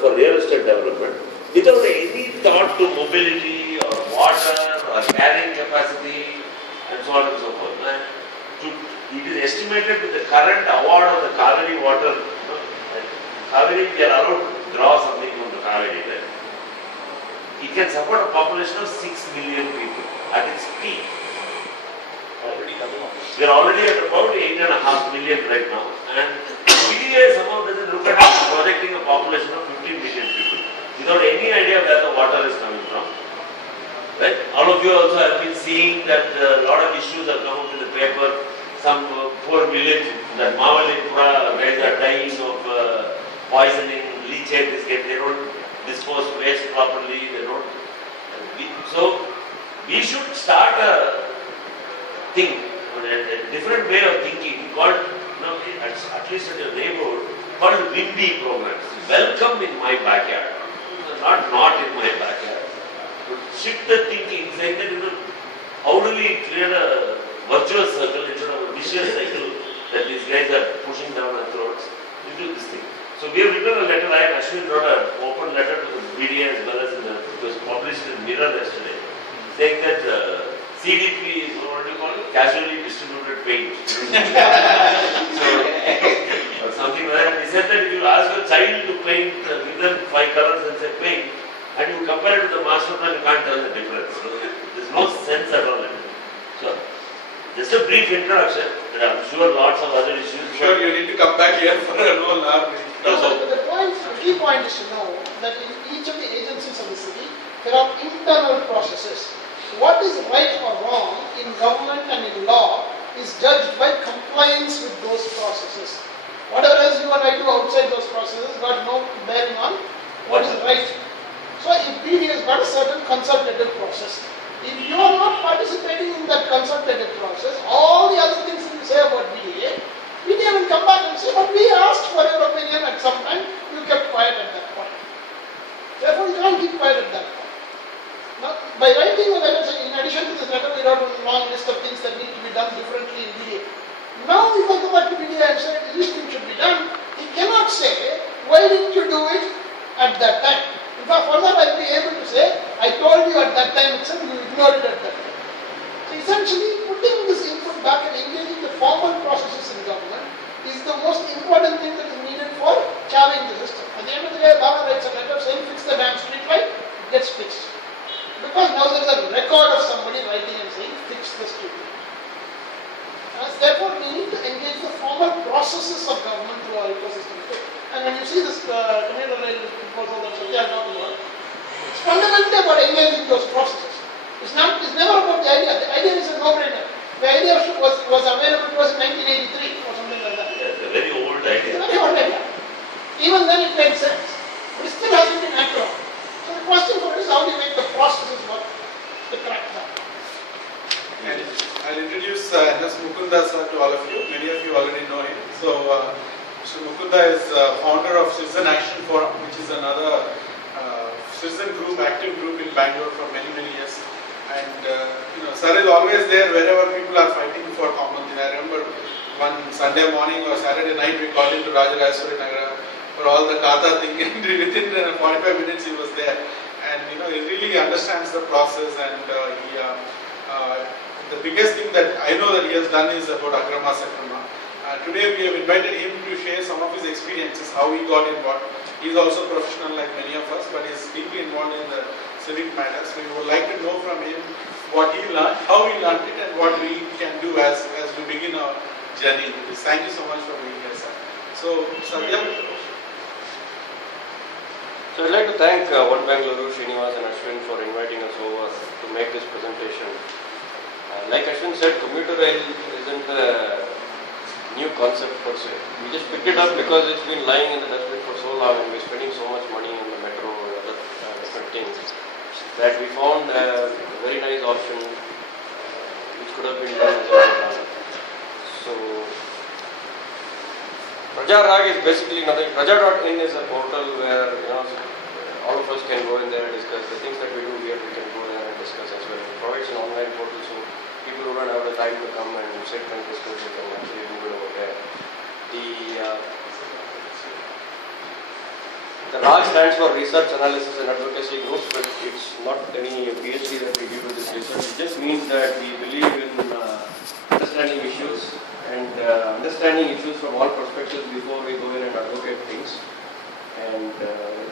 for real estate development without any thought to mobility or water or carrying capacity and so on and so forth. It is estimated with the current award of the Kaveri water. Kaveri, we are allowed to draw something from the Kaveri there. It can support a population of 6 million people at its peak. We are already at about 8.5 million right now, and PDA somehow doesn't look at projecting a population of 15 million people without any idea where the water is coming from. Right? All of you also have been seeing that a lot of issues have come up in the paper. Some poor village, that Mavalipura guys are dying of poisoning, leachate is getting, they don't dispose waste properly, they don't. So we should start a thing, a different way of thinking called, at least in your neighborhood, called WIMBY programs. Welcome in my backyard, not in my backyard. But shift the thinking, saying that how do we create a virtuous circle instead of a vicious cycle that these guys are pushing down our throats into this thing. So we have written a letter. I and Ashwin wrote an open letter to the media as well as it was published in Mirror yesterday, saying that CDP is what do you call it? Casually distributed paint. So something like that. He said that if you ask a child to paint, give them 5 colors and say paint, and you compare it to the master plan, you can't tell the difference. So there's no sense at all in it. So just a brief introduction. There are, I'm sure, lots of other issues. Sure, you need to come back here for a whole hour. The key point is to know that in each of the agencies of the city, there are internal processes. What is right or wrong in government and in law is judged by compliance with those processes. Whatever else you and I do outside those processes got no bearing on what is right. So if PD has got a certain consultative process, if you are not participating in that consultative process, all the other things that you say about BDA will come back and say, but we asked for your opinion at some time, you kept quiet at that point. Therefore, you can't keep quiet at that point. Now, by writing a letter, in addition to this letter, we wrote a long list of things that need to be done differently in BDA. Now, if I go back to BDA and say, this thing should be done, he cannot say, why didn't you do it at that time? In fact, for that, I'll be able to say, I told you at that time itself, you ignored it at that time. So essentially, putting this input back and engaging the formal processes in government is the most important thing that is needed for challenging the system. At the end of the day, Baba writes a letter saying, fix the damn street light, it gets fixed. Because now there is a record of somebody writing and saying, fix the street light. Therefore, we need to engage the formal processes of government through our ecosystem. And when you see this commuter rail proposal that Satya talked about, it's fundamentally about engaging those processes. It's never about the idea. The idea is a no-brainer. The idea was available to us in 1983 or something like that. Yeah, it's a very old idea. It's a very old idea. Even then it made sense. But it still hasn't been acted on. So the question for us is how do you make the processes work to crack that? I'll introduce N.S. Mukunda sir to all of you. Many of you already know him. So, Mr. Mukunda is founder of Citizen Action Forum, which is another citizen group, active group in Bangalore for many years. And sir is always there wherever people are fighting for common thing. I remember one Sunday morning or Saturday night we called into Rajarajeshwari Nagara for all the Kata thing, and within 45 minutes he was there. And he really understands the process, and the biggest thing that I know that he has done is about Agrama Sakrama. Today we have invited him to share some of his experiences, how he got involved. He is also professional like many of us, but he is deeply involved in the civic matters. We would like to know from him what he learned, how he learned it, and what we can do as we begin our journey into this. Thank you so much for being here, sir. So, Satya. So I'd like to thank One Bangalore, Srinivas and Ashwin for inviting us over to make this presentation. Like Ashwin said, commuter rail isn't a new concept per se. We just picked it up because it's been lying in the dustbin for so long and we're spending so much money on the metro and other different things that we found a very nice option which could have been done as a plan. So Rajarag is basically nothing. Raja.in is a portal where all of us can go in there and discuss the things that we do here. We can go there and discuss as well. It provides an online portal so people who don't have the time to come and sit and discuss, they can actually do it over there. The RAG stands for Research, Analysis and Advocacy Groups, but it's not any PhD that we give to this research. It just means that we believe in understanding issues and understanding issues from all perspectives before we go in and advocate things. And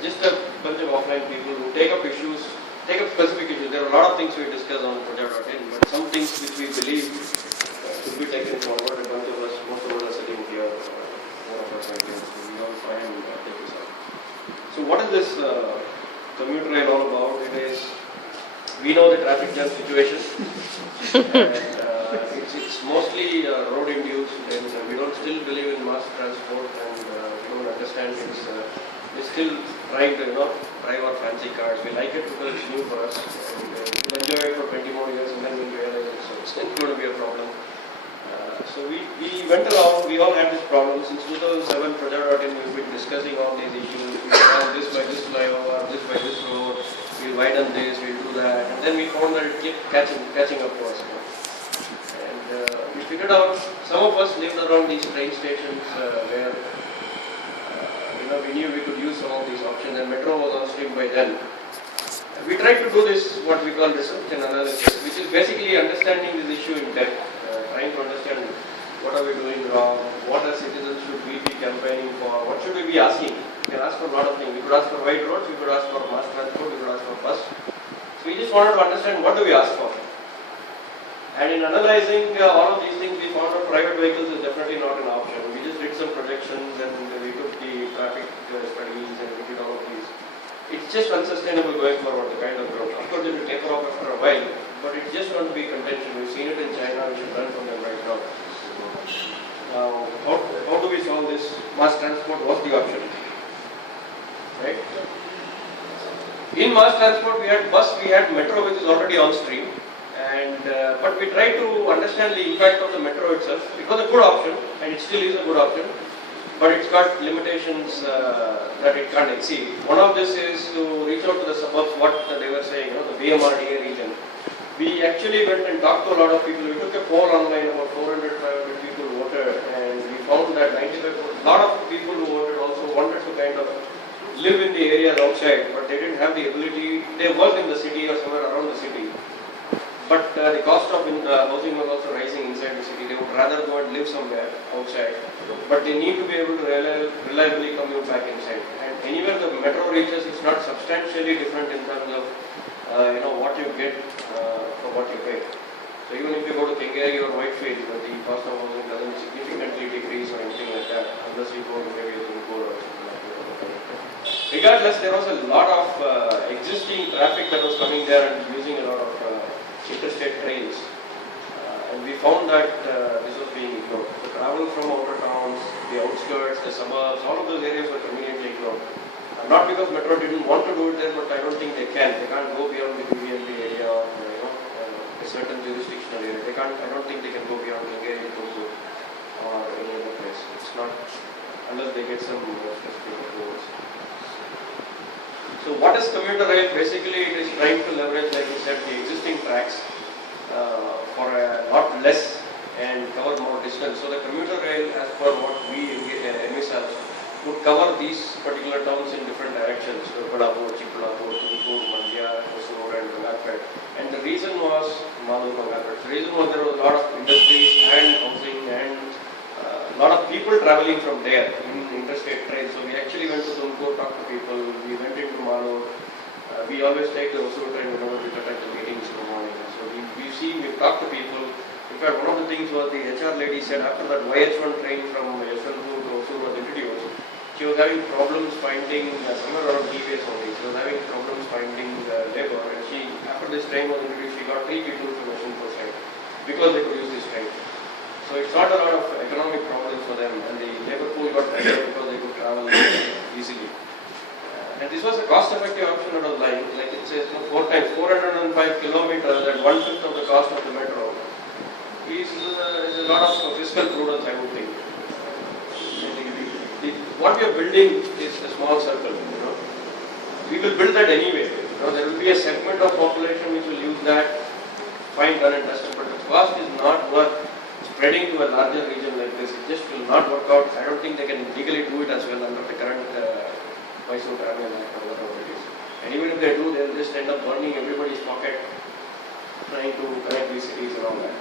just a bunch of offline people who take up issues, take up specific issues. There are a lot of things we discuss on Project.in, but some things which we believe should be taken forward. A bunch of us, most of us are sitting here, one of us are here, so we all try and take this up. So what is this commuter rail all about? It is, we know the traffic jam situation, and it's mostly road induced, and we don't still believe in mass transport, and we don't understand it's, we still trying to drive our fancy cars. We like it because it's new for us, and we'll enjoy it for 20 more years, and then we'll realize it's going to be a problem. So we went along, we all had this problem. Since 2007, Project.in, we've been discussing all these issues. We found this by this flyover, this by this road, we'll widen this, we'll do that. And then we found that it kept catching up to us. And we figured out, some of us lived around these train stations where we knew we could use some of these options, and metro was on stream by then. We tried to do this, what we call research and analysis, which is basically understanding this issue in depth. Trying to understand what are we doing wrong, what as citizens should we be campaigning for, what should we be asking. We can ask for a lot of things. We could ask for wide roads, we could ask for mass transport, we could ask for bus. So we just wanted to understand what do we ask for. And in analyzing all of these things, we found out private vehicles is definitely not an option. We just did some projections and we took the traffic studies and we did all of these. It's just unsustainable going forward, the kind of growth. Of course, it will taper off after a while, but it's just going to be contention. We've seen it in China, we should learn from them right now. Now, how do we solve this? Mass transport was the option, right? In mass transport, we had bus, we had metro, which is already on stream, and but we tried to understand the impact of the metro itself. It was a good option, and it still is a good option, but it's got limitations that it can't exceed. One of this is to reach out to the suburbs, what they were saying, the VMRDA region. We actually went and talked to a lot of people. We took a poll online, about 400, 500 people voted, and we found that 95%, a lot of people who voted also wanted to kind of live in the areas outside, but they didn't have the ability. They work in the city or somewhere around the city, but the cost of housing was also rising inside the city. They would rather go and live somewhere outside, but they need to be able to reliably commute back inside. And anywhere the metro reaches, it's not substantially different in terms of what you get for what you pay. So even if you go to Kengari or Whitefield, the cost of housing doesn't significantly decrease or anything like that, unless you go to maybe Tumkur or something like that. Regardless, there was a lot of existing traffic that was coming there and using a lot of interstate trains. And we found that this was being ignored. The travel from outer towns, the outskirts, the suburbs, all of those areas were conveniently ignored. Not because Metro didn't want to do it there, but I don't think they can. They can't go beyond the BVMP area or a certain jurisdictional area. I don't think they can go beyond Kengari, Tumkur or any other place. It's not, unless they get some specific approvals. So what is commuter rail? Basically, it is trying to leverage, like you said, the existing tracks for a lot less and cover more distance. So the commuter rail, as per what we envisage, would cover these particular towns in different directions: Badapur, Chikballapur, Tumkur, Mandya, Hosur, and Bangalore. And the reason was The reason was there was a lot of industries and housing and a lot of people traveling from there in interstate trains. So we actually went to Tumkur, talked to people. We went into Malur. We always take the Hosur train whenever we attend the meetings in the morning. So we've talked to people. In fact, one of the things was the HR lady said after that YH1 train from Yeshwanthpur to Hosur was introduced, she was having problems finding, somewhere around TVS only, she was having problems finding labor, and after this train was introduced, she got 3 people from Yeshwanthpur side because they could use this train. So it solved a lot of economic problems for them, and the labor pool got better because they could travel easily. And this was a cost-effective option that was lying, like it says 4 times, 405 kilometers at 1/5 of the cost of the metro is a lot of fiscal prudence, I would think. What we are building is a small circle, We will build that anyway. There will be a segment of population which will use that, fine, done and dusted, but the cost is not worth spreading to a larger region like this. It just will not work out. I don't think they can legally do it as well under the current Mysore Travel Act or whatever it is. And even if they do, they'll just end up burning everybody's pocket trying to connect these cities and all that.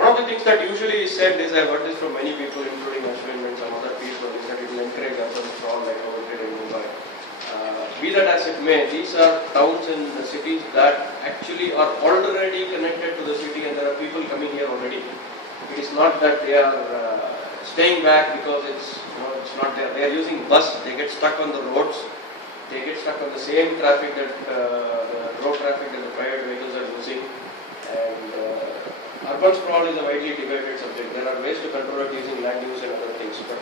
One of the things that usually is said is, I've heard this from many people, including Ashwin and some other people, is that it will encourage urban sprawl like how it did in Mumbai. Be that as it may, these are towns and cities that actually are already connected to the city, and there are people coming here already. It is not that they are staying back because it's not there. They are using bus. They get stuck on the roads. They get stuck on the same traffic that the road traffic that the private vehicles are using. And urban sprawl is a widely debated subject. There are ways to control it using land use and other things. But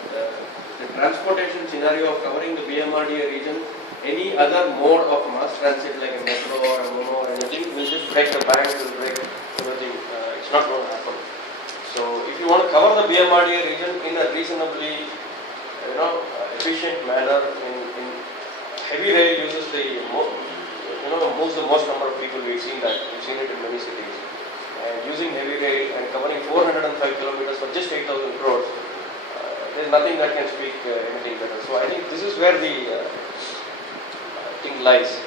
the transportation scenario of covering the BMRDA region, any other mode of mass transit like a metro or a mono or anything, will just break the bank, will break everything. It's not going to happen. So if you want to cover the BMRDA region in a reasonably, efficient manner, in heavy rail uses moves the most number of people. We've seen that. We've seen it in many cities. And using heavy rail and covering 405 kilometers for just 8,000 crores, there's nothing that can speak anything better. So I think this is where the thing lies.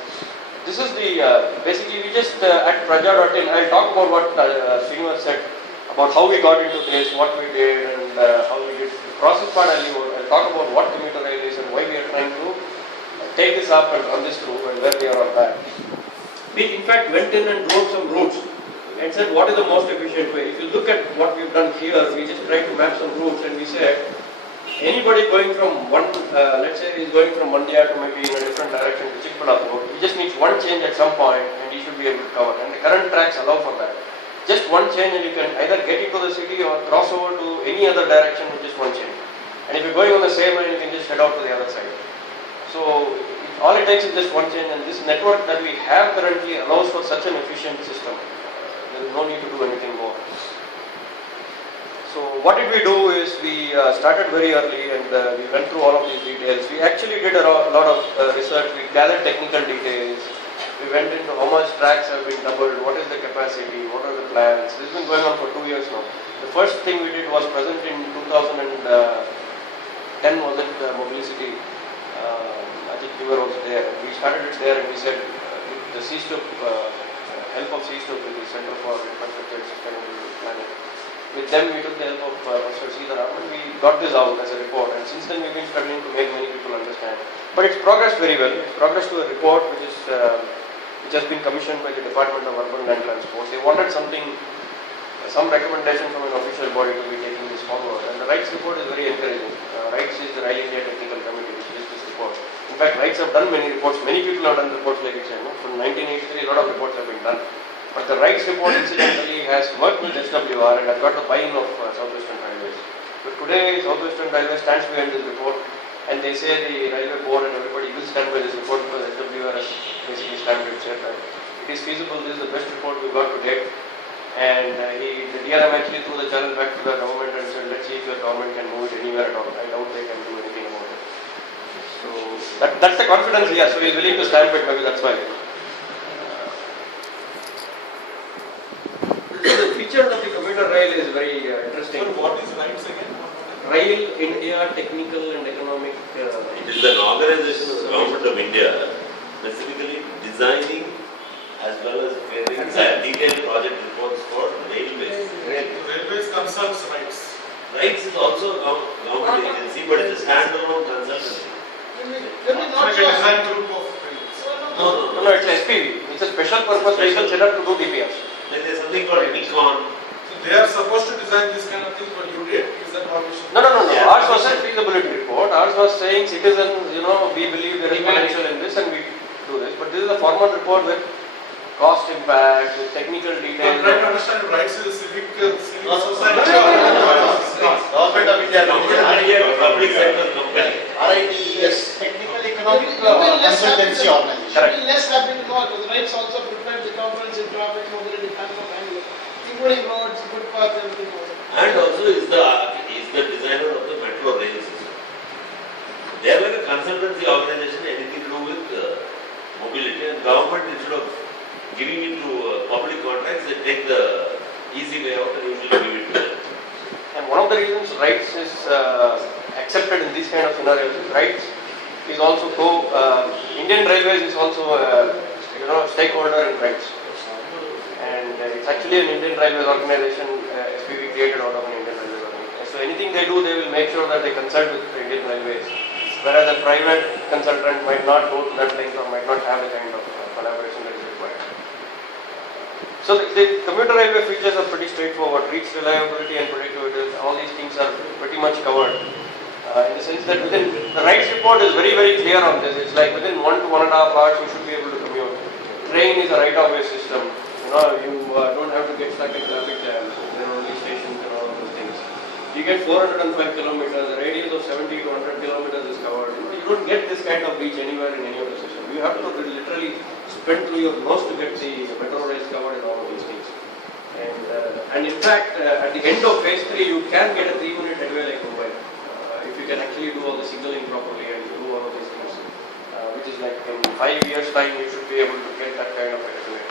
This is the basically we just at Praja.in. I'll talk about what Srinivas said about how we got into this, what we did, and how we did the process part. I'll talk about what commuter rail is and why we are trying to take this up and run this through, and where we are on that. We in fact went in and drove some routes and said what is the most efficient way. If you look at what we've done here, we just tried to map some routes, and we said anybody going from let's say he's going from Mandya to maybe in a different direction to Chikballapur, he just needs one change at some point and he should be able to cover. And the current tracks allow for that. Just one change and you can either get into the city or cross over to any other direction with just one change. And if you're going on the same line, you can just head out to the other side. So all it takes is just one change, and this network that we have currently allows for such an efficient system. There is no need to do anything more. So what did we do is we started very early, and we went through all of these details. We actually did a lot of research. We gathered technical details. We went into how much tracks have been doubled, what is the capacity, what are the plans. This has been going on for 2 years now. The first thing we did was present in 2010, was it Mobilicity? I think you were also there. We started it there, and we said with the CSTUP, help of CSTUP, with the Center for Infrastructure and Sustainable Planning. With them, we took the help of Professor Sitaram, and we got this out as a report. And since then, we've been struggling to make many people understand. But it's progressed very well. It's progressed to a report which has been commissioned by the Department of Urban Land Transport. They wanted something, some recommendation from an official body to be taking this forward. And the RITES report is very encouraging. RITES is the Rail India Technical Committee which did this report. In fact, RITES have done many reports. Many people have done reports like it. From 1983, a lot of reports have been done. But the RITES report incidentally has worked with SWR and has got the buy-in of Southwestern Railways. But today, Southwestern Railway stands behind this report, and they say the railway board and everybody will stand by this report because SWR has basically stamped it, said that it is feasible. This is the best report we've got to date. And the DRM actually threw the challenge back to the government and said, let's see if your government can move it anywhere at all. I doubt they can do anything about it. So that's the confidence here. So he's willing to stamp it, maybe that's why. The feature of the commuter rail is very interesting. So what is RITES again? Rail India Technical and Economic. It is an organization of the Government of India, specifically designing as well as preparing detailed project reports for railways. Railways consults RITES. RITES is also a government agency, but it's a standalone consultancy. Let me not Like a design group of railways. No, It's SPV. It's a special purpose vehicle set up to do DPRs. Then there's something called Nikon. So they are supposed to design this kind of thing, but you did. Is that what you should? No. Yeah. Ours was a feasibility report. Ours was saying citizens, we believe there is potential in this and we do this. But this is a formal report with cost impact, with technical I'm details. trying to understand if RITES is a civic society. Government of India, Public sector company. RITES, Technical Economic You will less Consultancy happy- Organization. you will less happy to know because RITES also prepared the comprehensive traffic mobility plan of Bangalore, including roads, footpaths, everything. And also is the designer of the metro rail system. They are like a consultancy organization, anything to do with mobility, and government, instead of giving it to public contracts, they take the easy way out and usually give it to them. And one of the reasons RITES is accepted in these kind of scenarios is RITES is also Indian Railways is also stakeholder in RITES. And it's actually an Indian Railways organization, SPV created out of an Indian Railways organization. So anything they do, they will make sure that they consult with the Indian Railways. Whereas a private consultant might not go to that length or might not have the kind of collaboration that is required. So the commuter railway features are pretty straightforward. Reach reliability and predictability, all these things are pretty much covered. In the sense that within the RITES report is very clear on this. It's like within 1 to 1.5 hours you should be able to commute. Train is a right-of-way system. You don't have to get stuck in traffic jams. There are only stations and all those things. You get 405 kilometers, the radius of 70 to 100 kilometers is covered. You don't get this kind of reach anywhere in any of the system. You have to literally spend through your nose to get the metro rails covered in all of these things. And in fact, at the end of phase 3, you can get a 3-minute headway like Mumbai. If you can actually do all the signaling properly and do all of these things, which is like in 5 years' time, you should be able to get that kind of a headway.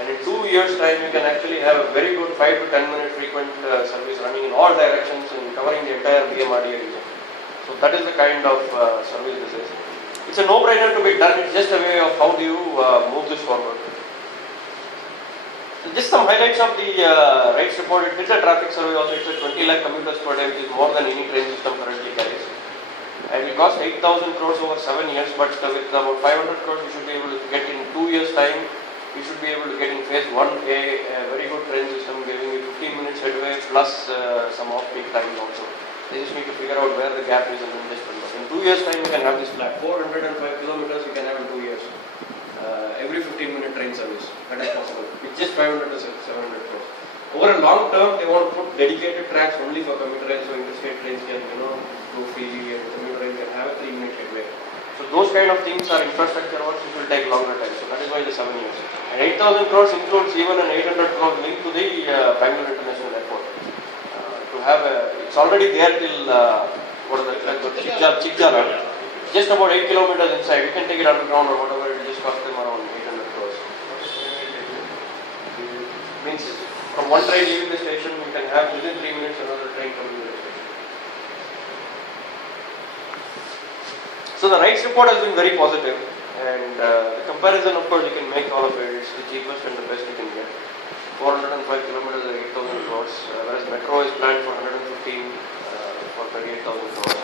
And in 2 years' time, you can actually have a very good 5 to 10 minute frequent service running in all directions and covering the entire BMRDA region. So that is the kind of service this is. It's a no-brainer to be done. It's just a way of how do you move this forward. So just some highlights of the RITES report. It did a traffic survey also. It's a 20 lakh commuters per day, which is more than any train system currently carries. And it cost 8,000 crores over 7 years, but with about 500 crores, we should be able to get in 2 years' time. You should be able to get in phase 1A a very good train system giving you 15 minutes headway plus some off-peak time also. They just need to figure out where the gap is and then just build up. In 2 years' time you can have this flat. 405 kilometers you can have in 2 years. Every 15-minute train service. That is possible. With just 500 to 700 crores. Over a long term, they want to put dedicated tracks only for commuter rails so interstate trains can go freely and commuter rail can have a 3-minute headway. So those kind of things are infrastructure works which will take longer time. So that is why the 7 years. And 8,000 crores includes even an 800 crore link to the Bangalore International Airport. To have it's already there till Chikjara. Just about 8 kilometers inside. You can take it underground or whatever. It just cost them around 800 crores. Means from one train leaving the station, you can have within 3 minutes another train coming to the station. So the RITES report has been very positive, and the comparison, of course, you can make all of it. It's the cheapest and the best you can get. 405 kilometers at 8,000 crores, whereas metro is planned for 115 for 38,000 crores.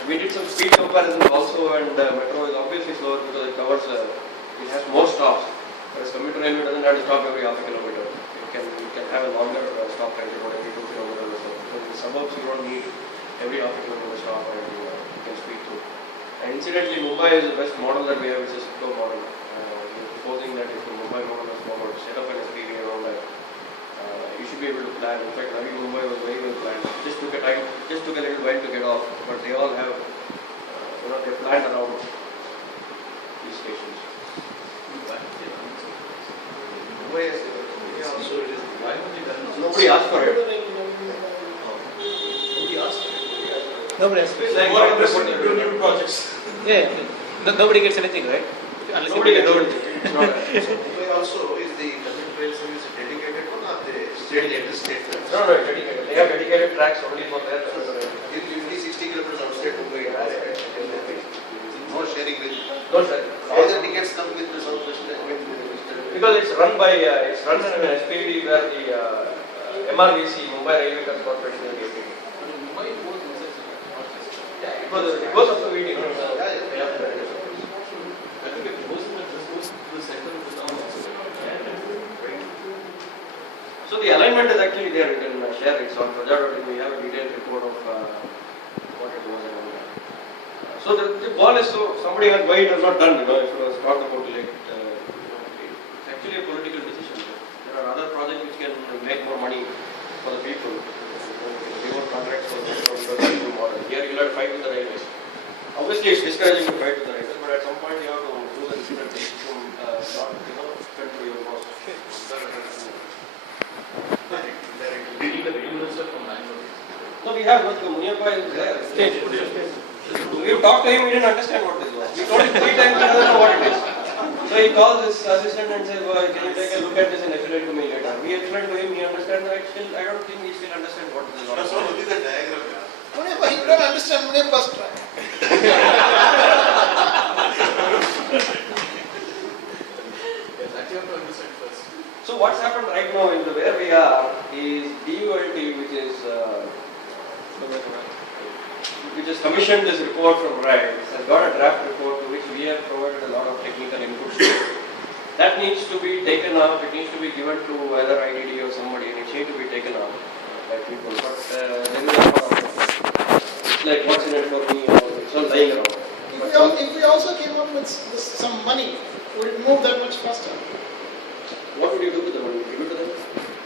And we did some speed comparisons also, and metro is obviously slower because it covers, it has more stops. Whereas commuter railway doesn't have to stop every half a kilometer. You can have a longer stop time, about every 2 kilometers or so. Because in the suburbs, you don't need every half a kilometer stop and you can speed through. And incidentally, Mumbai is the best model that we have, which is Sitco model. We're proposing that if the Mumbai model is followed, set up an SPV and all that, you should be able to plan. In fact, Navi Mumbai was very well planned. Just took a little while to get off, but they all have, they're planned around these stations. Nobody asked for it. Nobody asked. More interested in new projects. Yeah, nobody gets anything, right? Unless Nobody you gets don't. anything. It's not a- Mumbai also is the commuter rail service dedicated one or the state? No, dedicated. They have dedicated tracks only for their commuter rail. Every 60 kilometers outside Mumbai. No sharing with. Don't say. All the tickets come with the Southwest. Because it's run in an SPV where the MRVC, Mumbai Railway Corporation is getting. It goes up to VT. So the alignment is actually there. You can share it. So on Praja.in we have a detailed report of what it was. So the ball is somebody had why it was not done. If it was talked about late. It's actually a political decision. There are other projects which can make more money for the people. Reward contracts for the new model. Here you'll have to fight with the railways. Obviously, it's discouraging to fight with the railways, but at some point you have to do the different things to not spend through your cost. No, we have not. Muniappa is there. We talked to him, he didn't understand what this was. We told him 3 times, he doesn't know what it is. So he calls his assistant and says, well, can you take a look at this and explain to me later? We explained to him, he understands, I don't think he still understands what this is all about. So, what is the diagram? Muniyappa, you don't understand Muniyappa's track. That you have to understand first. So what's happened right now in the where we are is DULT, which has commissioned this report from RISE, has got a draft report to which we have provided a lot of technical inputs. That needs to be taken up, it needs to be given to either IDD or somebody, and it needs to be taken up by people. But there is a lot of, it's like what's in it for me, it's all lying around. If we also came up with some money, would it move that much faster? What would you do with the money? Give it to them?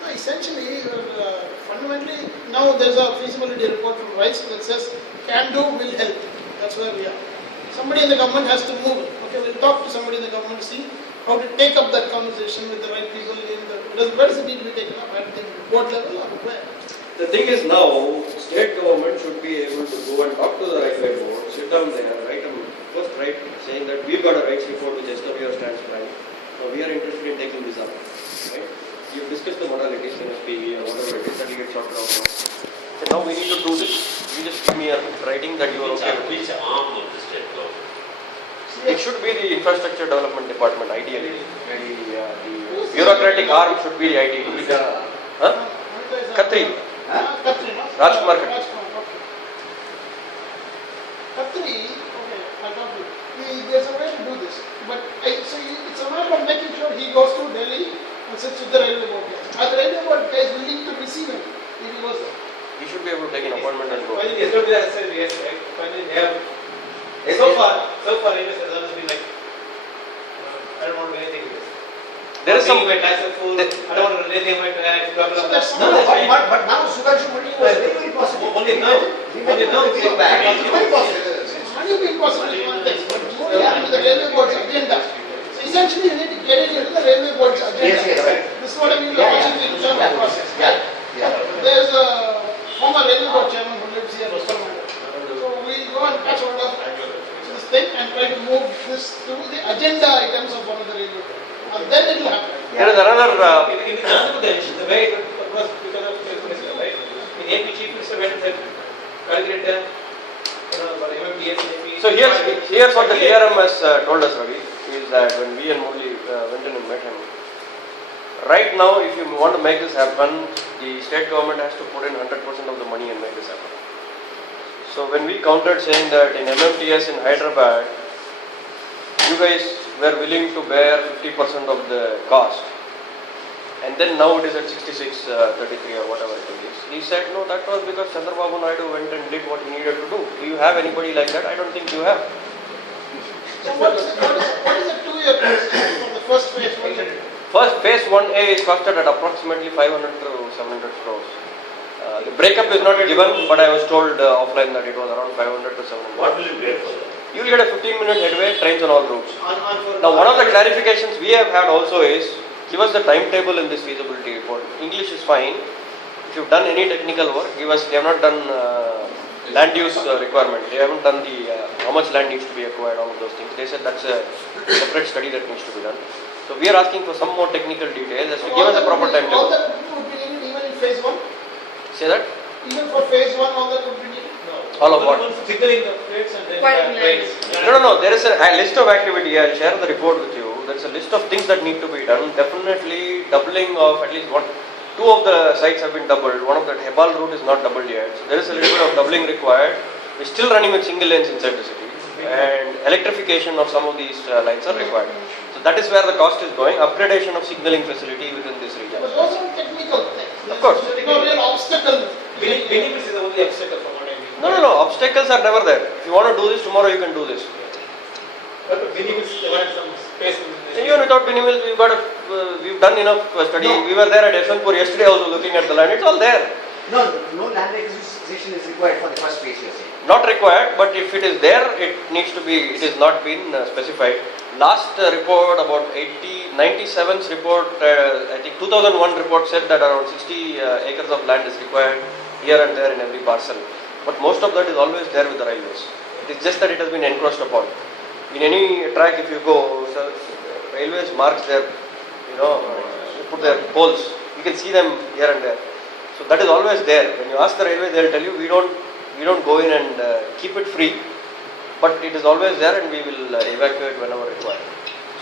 Essentially, fundamentally, now there's a feasibility report from RISE that says can do will help. That's where we are. Somebody in the government has to move it. Okay, we'll talk to somebody in the government to see how to take up that conversation with the right people in the. Where does it need to be taken up? At the board level or where? The thing is now, state government should be able to go and talk to the railway board, sit down there, first write saying that we've got a rights report which SWR stands behind. So we are interested in taking this up. Right? You've discussed the modalities, NSPV or whatever it is, that will get sorted out now. So now we need to do this. You just give me a writing that you are okay with. Which arm of the state government? It should be the infrastructure development department, ideally. The bureaucratic arm should be the IDD. Huh? Khatri. Khatri, no? Rajkumar Khatri. Okay. Khatri, okay, I got it. There's a way to do this. But it's a matter of making sure he goes to Delhi and sits with the railway board guys. Are the railway board guys willing to receive him if he goes there? He should be able to take an appointment and go. Finally, SWR has said yes, right? Finally, they have. So far, Railways has always been like, I don't want to do anything with this. There is some. My taxes full, I don't want to do anything with my tax, blah, blah, So blah. that's No, no, but now Sudhanshu Mani was very, very positive. Only now. Only now he came back. Very positive. Money being possible is one thing, but moving it into the railway board's agenda. So essentially, you need to get it into the railway board's agenda. Yes, right. This is what I mean by Yeah, watching the internal process. Yeah. There's a former railway board chairman who lives here, Mr. Mandal. So we'll go and catch hold of this thing and try to move this to the agenda items of one of the railway board. And then it will happen. There is another. In Andhra Pradesh, the way it was because of the minister, right? In AP, chief minister went and said, calculate the, MMTS, AP. So here's what the DRM has told us, Ravi, is that when we and Murli went in and met him, right now if you want to make this happen, the state government has to put in 100% of the money and make this happen. So when we countered saying that in MMTS in Hyderabad, you guys were willing to bear 50% of the cost, and then now it is at 66, 33 or whatever it is. He said, no, that was because Chandrababu Naidu went and did what he needed to do. Do you have anybody like that? I don't think you have. So what is the 2-year cost for the first phase? First, phase 1A is costed at approximately 500 to 700 crores. The breakup is not given, but I was told offline that it was around 500 to 700. What will you get for that? You will get a 15-minute headway, trains on all routes. Now, one of the clarifications we have had also is, give us the timetable in this feasibility report. English is fine. If you've done any technical work, give us. They have not done land use requirement. They haven't done the how much land needs to be acquired, all of those things. They said that's a separate study that needs to be done. So we are asking for some more technical details as to give us a proper All timetable. that would be needed even in phase 1? Say that? Even for phase 1, all that would be needed? All of what? Signaling the plates and then Quite trains. No. There is a list of activity. I'll share the report with you. There is a list of things that need to be done. Definitely doubling of at least 2 of the sites have been doubled. One of the Hebal route is not doubled yet. So there is a little bit of doubling required. We're still running with single lanes inside the city, and electrification of some of these lines are required. So that is where the cost is going. Upgradation of signaling facility within this region. But those are technical things. Of course. There's no real obstacle. Benefits is the only obstacle from what I mean. No. Obstacles are never there. If you want to do this tomorrow, you can do this. But benefits, they want some space in this. Even without Benimil, we've done enough study. No. We were there at Yeshwanthpur yesterday also looking at the land. It's all there. No land acquisition is required for the first phase, you are saying. Not required, but if it is there, it needs to be. It is not been specified. Last report about 97's report, I think 2001 report said that around 60 acres of land is required here and there in every parcel. But most of that is always there with the railways. It is just that it has been encroached upon. In any track, if you go, so railways marks their, put their poles. You can see them here and there. So that is always there. When you ask the railway, they will tell you we don't We don't go in and keep it free, but it is always there and we will evacuate whenever required.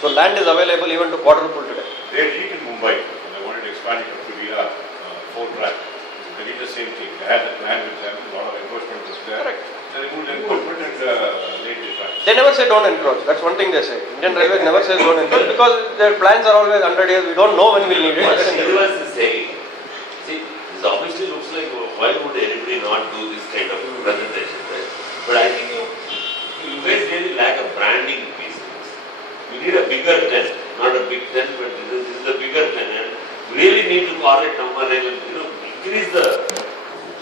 So land is available even to quadruple today. They did it in Mumbai, and they wanted to expand it up to Villa, 4 track. They did the same thing. They had the plan with them, a lot of enforcement was there. Correct. They removed the enforcement and laid the track. They never say don't encroach. That's one thing they say. Indian Railways never says don't encroach because their plans are always 100 years. We don't know when we'll need What it. Srinivas is saying, see, this obviously looks like why would anybody not do this kind of presentation, right? But I think you guys really lack a branding piece in this. You need a bigger tent, not a big tent, but this is a bigger tent, and you really need to call it number and increase the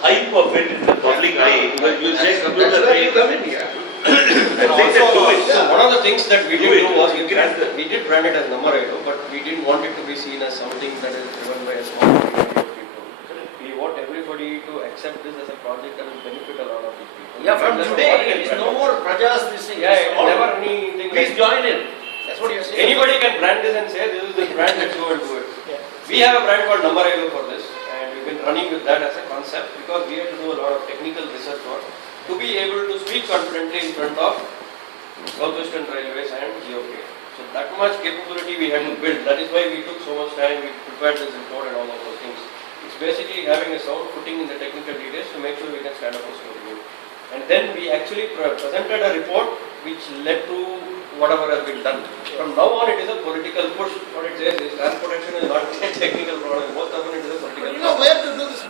hype of it in the public eye. Because you say That's where you come in here. I think they do it. So one of the things that we Do did it. do was Increase the- we did brand it as number 8, but we didn't want it to be seen as something that is driven by a small minority of people. We want everybody to accept this as a project that will benefit a lot of these people. Yeah, from That's today, what it is no more Prajas this thing. Yeah, it's never anything Please like join in. That's what you're saying. anybody can brand this and say this is the brand, let's go and do it. Yeah. We have a brand called Number 8 for this and we've been running with that as a concept because we had to do a lot of technical research work to be able to speak confidently in front of Southwestern Railways and GOK. So that much capability we had to build. That is why we took so much time, we prepared this report and all of those things. It's basically having a sound footing in the technical details to make sure we can stand up for review. And then we actually presented a report which led to whatever has been done. From now on it is a political push. What it says is transportation is not a technical problem. Most often it is a political But you know problem. where to do this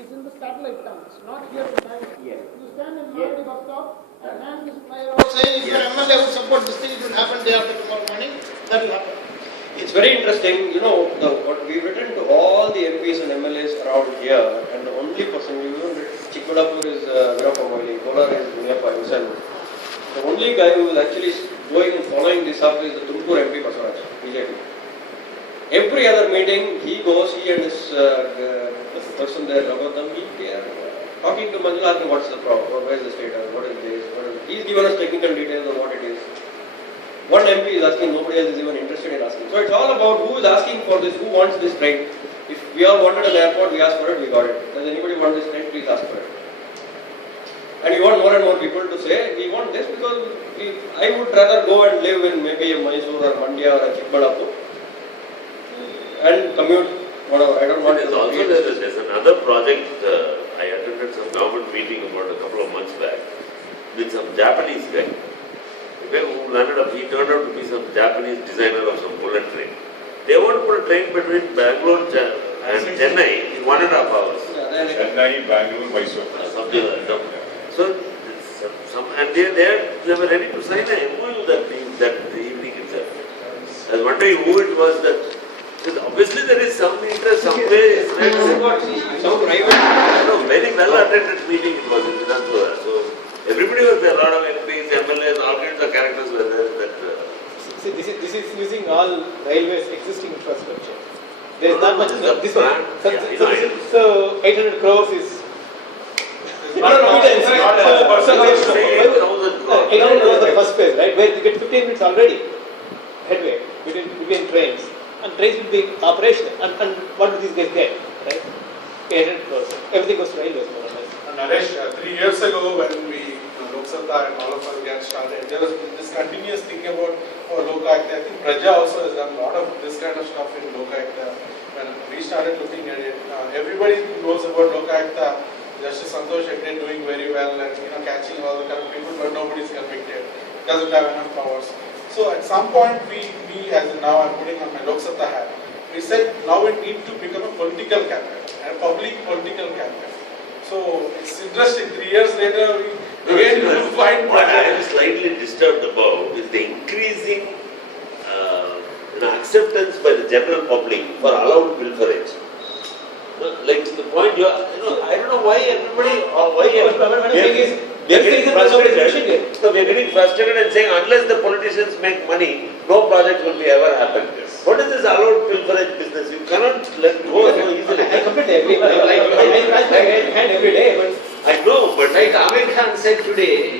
is in the satellite towns, not here in Bangalore. Yes. You stand in Maladi bus stop and hand this flyer out saying if your MLA would support this thing, it will happen day after tomorrow morning, that will happen. It's very interesting, what we've written to all the MPs and MLAs around here, and the only person we even Chikmadapur is Virappa Moili, Kolar is Munyappa himself. The only guy who is actually going and following this up is the Tumkur MP Basuraj, BJP. Every other meeting, he goes, he and his person there, Raghunatham, they are talking to Manjula, asking what's the problem, where is the status, what is this, he's given us technical details of what it is. One MP is asking, nobody else is even interested in asking. So it's all about who is asking for this, who wants this train. If we all wanted an airport, we asked for it, we got it. Does anybody want this train? Please ask for it. And we want more and more people to say, we want this because I would rather go and live in maybe a Mysore or Mandya or a Chikmadapur and commute, whatever. I don't want There's to. also there's another project, I attended some government meeting about a couple of months back with some Japanese guy. The guy who landed up, he turned out to be some Japanese designer of some bullet train. They want to put a train between Bangalore and Chennai in 1.5 hours. Yeah, they are- Chennai, Bangalore, Mysore. Something like that. So, they were ready to sign an MOU that evening itself. I was wondering who it was that, because obviously there is some interest somewhere. Some private. Very well attended meeting it was in Vidhanpura. So everybody was there, a lot of MPs, MLAs, all kinds of characters were there. See, this is using all railways existing infrastructure. There is not much. This is a This one. plan. So, Yeah, so, I know. so 800 crores is. No, It's not a- so, it's 8,000 crores. 800 crores the first phase, right? Where you get 15 minutes already headway between trains, and trains will be operational. And what do these guys get, right? 800 crores. Everything goes to railways more or less. And Naresh, 3 years ago when we, Lok Sabha and all of us got started, there was this continuous thing about Lok Ayuktha. I think Praja also has done a lot of this kind of stuff in Lok Ayuktha. When we started looking at it, everybody knows about Lok Ayuktha. Justice Santosh Hegde doing very well and catching all the corrupt people, but nobody is convicted. Doesn't have enough powers. So at some point we as in now I'm putting on my Lok Sabha hat, we said now we need to become a political campaign, a public political campaign. So it's interesting, 3 years later we again find What I am slightly disturbed about is the increasing acceptance by the general public for allowed pilferage. Like to the point I don't know why everybody or why we are getting frustrated. So we are getting frustrated and saying unless the politicians make money, no project will be ever happen. What is this allowed pilferage business? You cannot let go so easily. I completely agree. I hand every day, but I know, but Like Amir Khan said today,